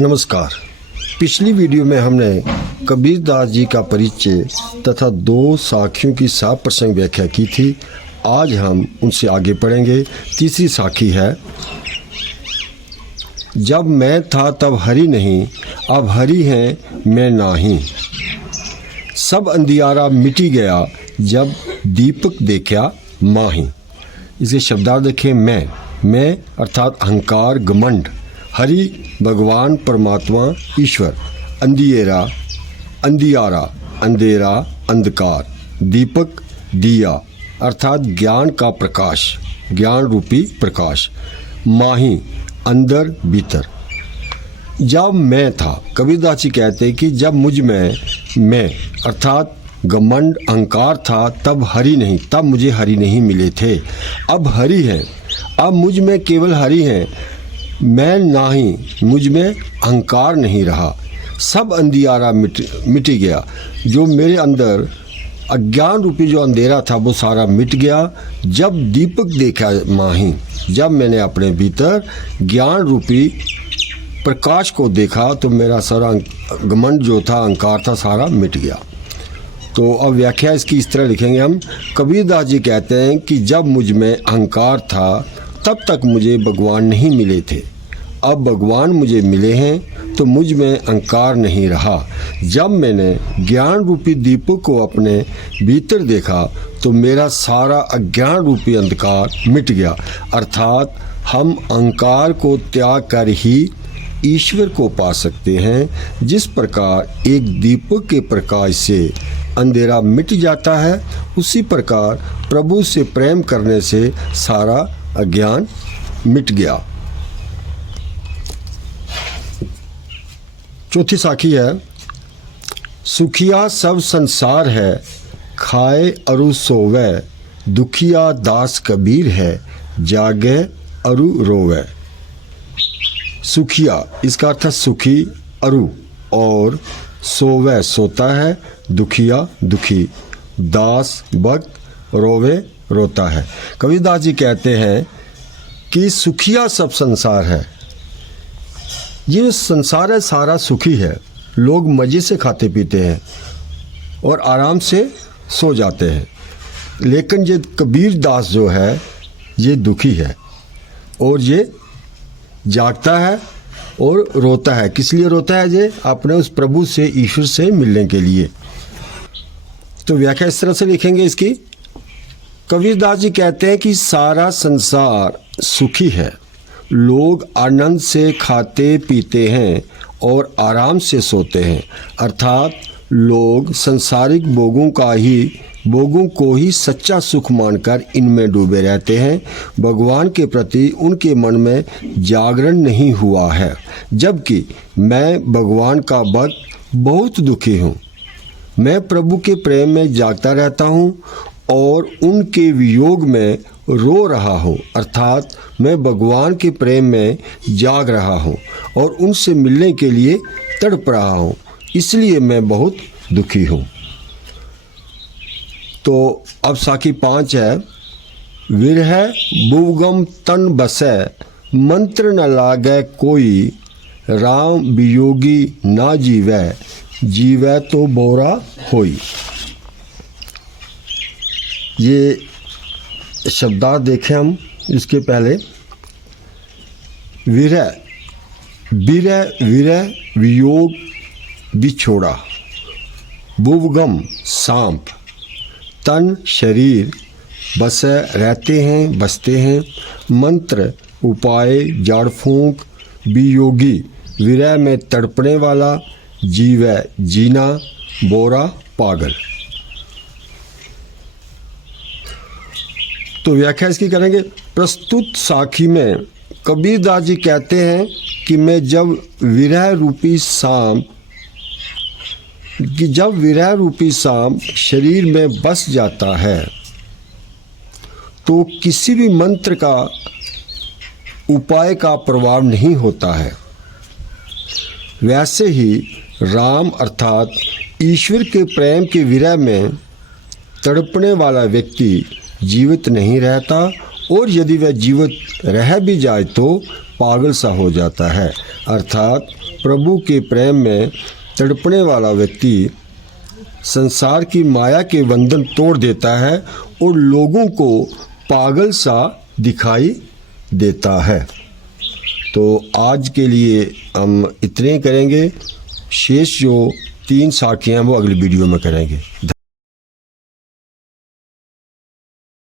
नमस्कार। पिछली वीडियो में हमने कबीरदास जी का परिचय तथा दो साखियों की साफ प्रसंग व्याख्या की थी। आज हम उनसे आगे पढ़ेंगे। तीसरी साखी है, जब मैं था तब हरि नहीं, अब हरि है मैं नाही। सब अंधियारा मिटी गया, जब दीपक देखा माही। इसे शब्दार्थ देखें। मैं अर्थात अहंकार, घमंड, हरि भगवान परमात्मा ईश्वर, अंधियारा अंधेरा अंधकार, दीपक दिया अर्थात ज्ञान का प्रकाश, ज्ञान रूपी प्रकाश, माही अंदर भीतर। जब मैं था, कबीरदास जी कहते हैं कि जब मुझ में मैं अर्थात घमंड अहंकार था तब हरि नहीं, तब मुझे हरि नहीं मिले थे। अब हरि है, अब मुझ में केवल हरि है, मैं नाही, मुझ में अहंकार नहीं रहा। सब अंधियारा मिट गया, जो मेरे अंदर अज्ञान रूपी जो अंधेरा था वो सारा मिट गया। जब दीपक देखा माही, जब मैंने अपने भीतर ज्ञान रूपी प्रकाश को देखा तो मेरा सारा घमंड जो था, अहंकार था, सारा मिट गया। तो अब व्याख्या इसकी इस तरह लिखेंगे हम। कबीरदास जी कहते हैं कि जब मुझ में अहंकार था तब तक मुझे भगवान नहीं मिले थे। अब भगवान मुझे मिले हैं तो मुझ में अहंकार नहीं रहा। जब मैंने ज्ञान रूपी दीपक को अपने भीतर देखा तो मेरा सारा अज्ञान रूपी अंधकार मिट गया। अर्थात हम अहंकार को त्याग कर ही ईश्वर को पा सकते हैं। जिस प्रकार एक दीपक के प्रकाश से अंधेरा मिट जाता है, उसी प्रकार प्रभु से प्रेम करने से सारा अज्ञान मिट गया। चौथी साखी है, सुखिया सब संसार है, खाए अरु सोवे, दुखिया दास कबीर है, जागे अरु रोवे। सुखिया इसका अर्थ है सुखी, अरु और सोवे सोता है, दुखिया दुखी, दास भक्त, रोवे रोता है। कबीरदास जी कहते हैं कि सुखिया सब संसार है। ये संसार है सारा सुखी है। लोग मज़े से खाते पीते हैं और आराम से सो जाते हैं, लेकिन ये कबीरदास जो है ये दुखी है और ये जागता है और रोता है। किस लिए रोता है? ये अपने उस प्रभु से, ईश्वर से मिलने के लिए। तो व्याख्या इस तरह से लिखेंगे इसकी। कबीरदास जी कहते हैं कि सारा संसार सुखी है। लोग आनंद से खाते पीते हैं और आराम से सोते हैं। अर्थात लोग सांसारिक भोगों को ही सच्चा सुख मानकर इनमें डूबे रहते हैं। भगवान के प्रति उनके मन में जागरण नहीं हुआ है। जबकि मैं भगवान का भक्त बहुत दुखी हूँ। मैं प्रभु के प्रेम में जागता रहता हूँ और उनके वियोग में रो रहा हूँ। अर्थात मैं भगवान के प्रेम में जाग रहा हूँ और उनसे मिलने के लिए तड़प रहा हूँ, इसलिए मैं बहुत दुखी हूँ। तो अब साखी 5 है, विरह भुवगम तन बसै, मंत्र न लागे कोई, राम वियोगी ना जीवै, जीवै तो बोरा होई। ये शब्दार्थ देखें हम इसके पहले। विरह वियोग बिछोड़ा, भुवगम सांप, तन शरीर, बसे रहते हैं बसते हैं, मंत्र उपाय जाड़ फूंक, वियोगी विरह में तड़पने वाला, जीवै जीना, बोरा पागल। तो व्याख्या इसकी करेंगे। प्रस्तुत साखी में कबीरदास जी कहते हैं कि जब विरह रूपी सांप शरीर में बस जाता है तो किसी भी मंत्र का उपाय का प्रभाव नहीं होता है। वैसे ही राम अर्थात ईश्वर के प्रेम के विरह में तड़पने वाला व्यक्ति जीवित नहीं रहता और यदि वह जीवित रह भी जाए तो पागल सा हो जाता है। अर्थात प्रभु के प्रेम में तड़पने वाला व्यक्ति संसार की माया के बंधन तोड़ देता है और लोगों को पागल सा दिखाई देता है। तो आज के लिए हम इतने करेंगे, शेष जो 3 साखियाँ वो अगली वीडियो में करेंगे।